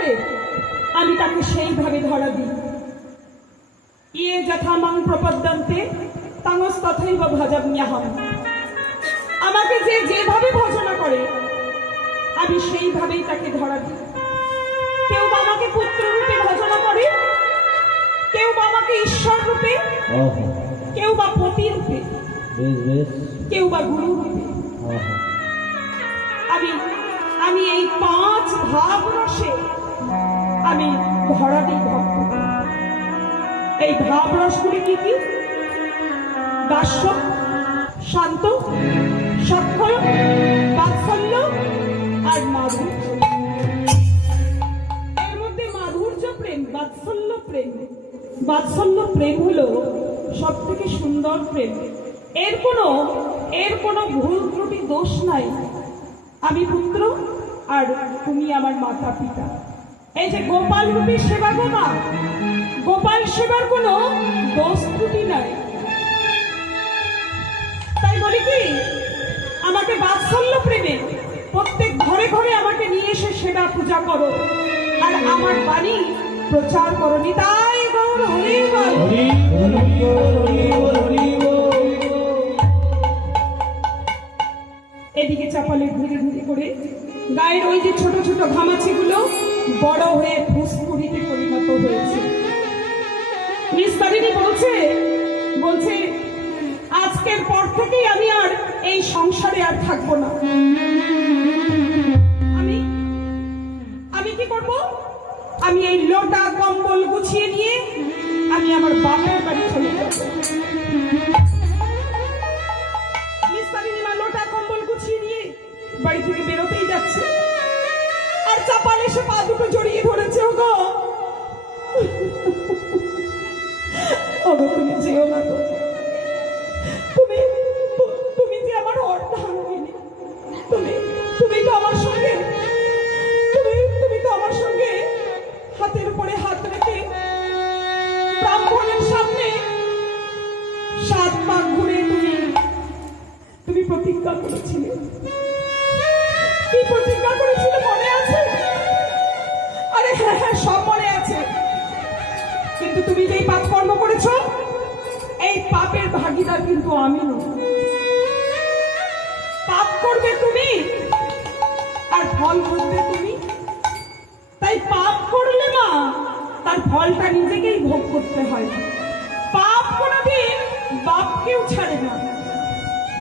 করে আমি তাকে সেইভাবে ধরা দিই। ইয়ে যথা মাং প্রপদ্যন্তে তাংস্তথৈব ভজাম্যহম। আমাকে যে যেভাবে ভজনা করে আমি সেইভাবেই তাকে ধরা দিই। কেউ বা আমাকে পুত্র রূপে ভজনা করে, কেউ বা আমাকে ঈশ্বর রূপে, কেউ বা পতি রূপে, কেউ বা গুরু রূপে। আমি এই 5 ভাব রসে আমি ধরা দিই ভক্ত। এই ভাব রসগুলি কি কি? দাস্য, শান্ত, সক্ষম, বাৎসল্য আর মাধুর্য। এর মধ্যে মাধুর্য প্রেম, বাৎসল্য প্রেম। বাৎসল্য প্রেম হলো সব থেকে সুন্দর প্রেম। এর কোনো ভুল ত্রুটি দোষ নাই। আমি পুত্র আর তুমি আমার মাতা পিতা। এই যে গোপাল রূপী সেবা গো মা, গোপাল সেবার কোনো দোষ ত্রুটি নাই। তাই বলি কি, আমাকে বাৎসল্য প্রেমে প্রত্যেক ঘরে ঘরে আমাকে নিয়ে এসে সেবা পূজা করো আর আমার বাণী প্রচার করো। নিতাই গৌর হরি বল। এদিকে চাপালে ঘুরে ঘুরে করে গায়ের ওই যে ছোট ছোট ঘামাচিগুলো বড় হয়ে ফুসকুড়িতে পরিণত হয়েছে। নিস্তারিণী বলছে আজকের পর থেকেই আমি আর এই সংসারে আর থাকবো না। আমি কি করব? আমি এই লোটা কম্বল গুছিয়ে নিয়ে আমি আমার বাপের বাড়ি চলে যাব। নিস্তারিণী মা লোটা কম্বল গুছিয়ে নিয়ে বাড়ি থেকে বেরোতেই যাচ্ছে, আর চাপাল এসে পা দুটো জড়িয়ে ধরেছে। ওগো তুমি যেও না গো, তুমি যে আমার অর্ধাঙ্গিনী। তুমি তো আমার সঙ্গে তুমি তো আমার সঙ্গে হাতের উপরে হাত রেখে ব্রাহ্মণের সামনে 7 পাক ঘুরে তুমি প্রতিজ্ঞা করেছিলে। কি প্রতিজ্ঞা করেছিলে মনে আছে? আরে হ্যাঁ, সব মনে আছে। কিন্তু তুমি যেই পাপ কর্ম করেছো, এই পাপের ভাগীদার কিন্তু আমি নই। পাপ করবে তুমি আর ফল ভোগবে তুমি। তাই পাপ করলে মা তার ফলটা নিজেকেই ভোগ করতে হয়। পাপ কোনোদিন বাপকেও ছাড়ে না।